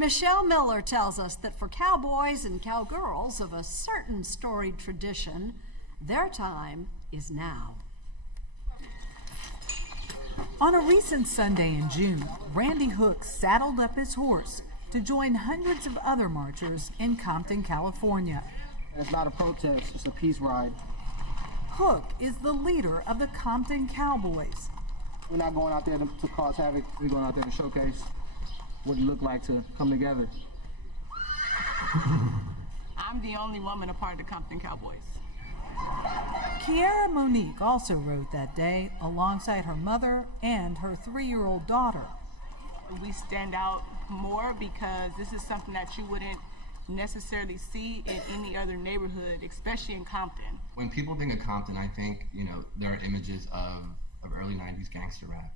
Michelle Miller tells us that for cowboys and cowgirls of a certain storied tradition, their time is now. On a recent Sunday in June, Randy Hook saddled up his horse to join hundreds of other marchers in Compton, California. It's not a protest, it's a peace ride. Hook is the leader of the Compton Cowboys. We're not going out there to cause havoc, we're going out there to showcase what it looked like to come together. I'm the only woman a part of the Compton Cowboys. Kiara Monique also rode that day alongside her mother and her 3-year-old daughter. We stand out more because this is something that you wouldn't necessarily see in any other neighborhood, especially in Compton. When people think of Compton, I think, there are images of early 90s gangster rap,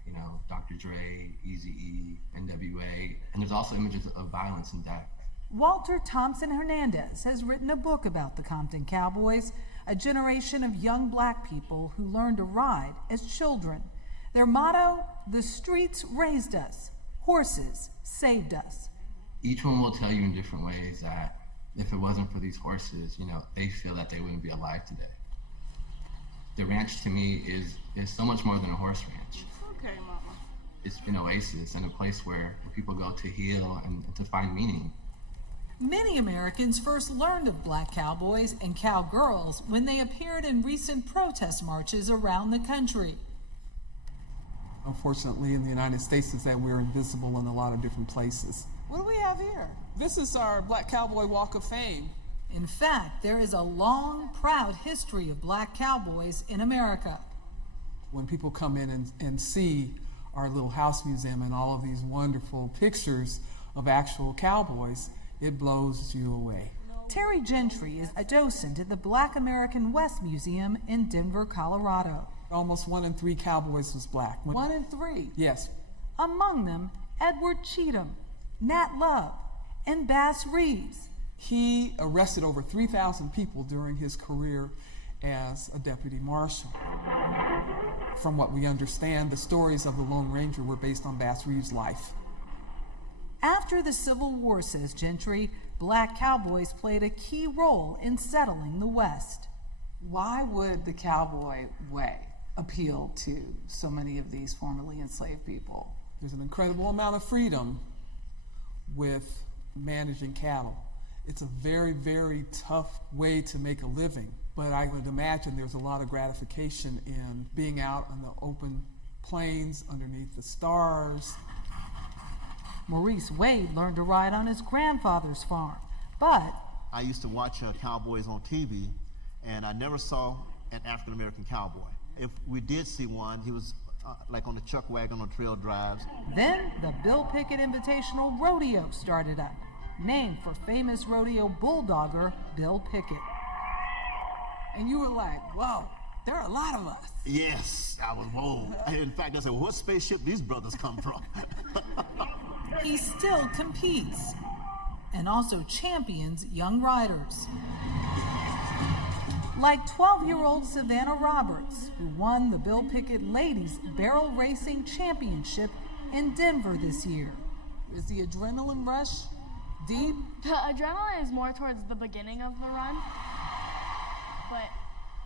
Dr. Dre, Eazy-E, NWA, and there's also images of violence and death. Walter Thompson Hernandez has written a book about the Compton Cowboys, a generation of young black people who learned to ride as children. Their motto, "The streets raised us, horses saved us." Each one will tell you in different ways that if it wasn't for these horses, they feel that they wouldn't be alive today. The ranch to me is so much more than a horse ranch. Okay, Mama. It's an oasis and a place where people go to heal and to find meaning. Many Americans first learned of black cowboys and cowgirls when they appeared in recent protest marches around the country. Unfortunately, in the United States, is that we're invisible in a lot of different places. What do we have here? This is our Black Cowboy Walk of Fame. In fact, there is a long, proud history of black cowboys in America. When people come in and see our little house museum and all of these wonderful pictures of actual cowboys, it blows you away. Terry Gentry is a docent at the Black American West Museum in Denver, Colorado. Almost 1 in 3 cowboys was black. 1 in 3? Yes. Among them, Edward Cheatham, Nat Love, and Bass Reeves. He arrested over 3,000 people during his career as a deputy marshal. From what we understand, the stories of the Lone Ranger were based on Bass Reeves' life. After the Civil War, says Gentry, black cowboys played a key role in settling the West. Why would the cowboy way appeal to so many of these formerly enslaved people? There's an incredible amount of freedom with managing cattle. It's a very, very tough way to make a living, but I would imagine there's a lot of gratification in being out on the open plains underneath the stars. Maurice Wade learned to ride on his grandfather's farm, but I used to watch cowboys on TV, and I never saw an African-American cowboy. If we did see one, he was like on the chuck wagon on trail drives. Then the Bill Pickett Invitational Rodeo started up, named for famous rodeo bulldogger Bill Pickett. And you were like, whoa, there are a lot of us. Yes, I was whoa. In fact, I said, what spaceship these brothers come from? He still competes and also champions young riders. Like 12-year-old Savannah Roberts, who won the Bill Pickett Ladies Barrel Racing Championship in Denver this year. Is the adrenaline rush deep? The adrenaline is more towards the beginning of the run, but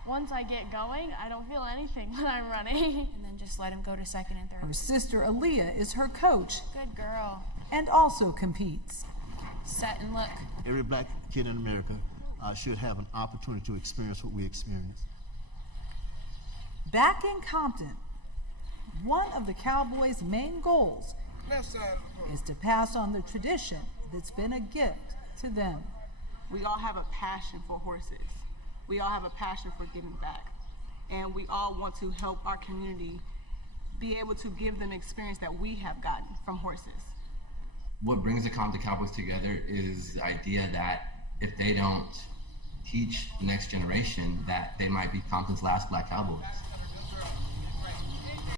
once I get going, I don't feel anything when I'm running. And then just let him go to second and third. Her sister Aaliyah is her coach. Good girl. And also competes. Set and look. Every black kid in America should have an opportunity to experience what we experience. Back in Compton, one of the Cowboys' main goals is to pass on the tradition that's been a gift to them. We all have a passion for horses. We all have a passion for giving back. And we all want to help our community be able to give them experience that we have gotten from horses. What brings the Compton Cowboys together is the idea that if they don't teach the next generation, that they might be Compton's last black cowboys.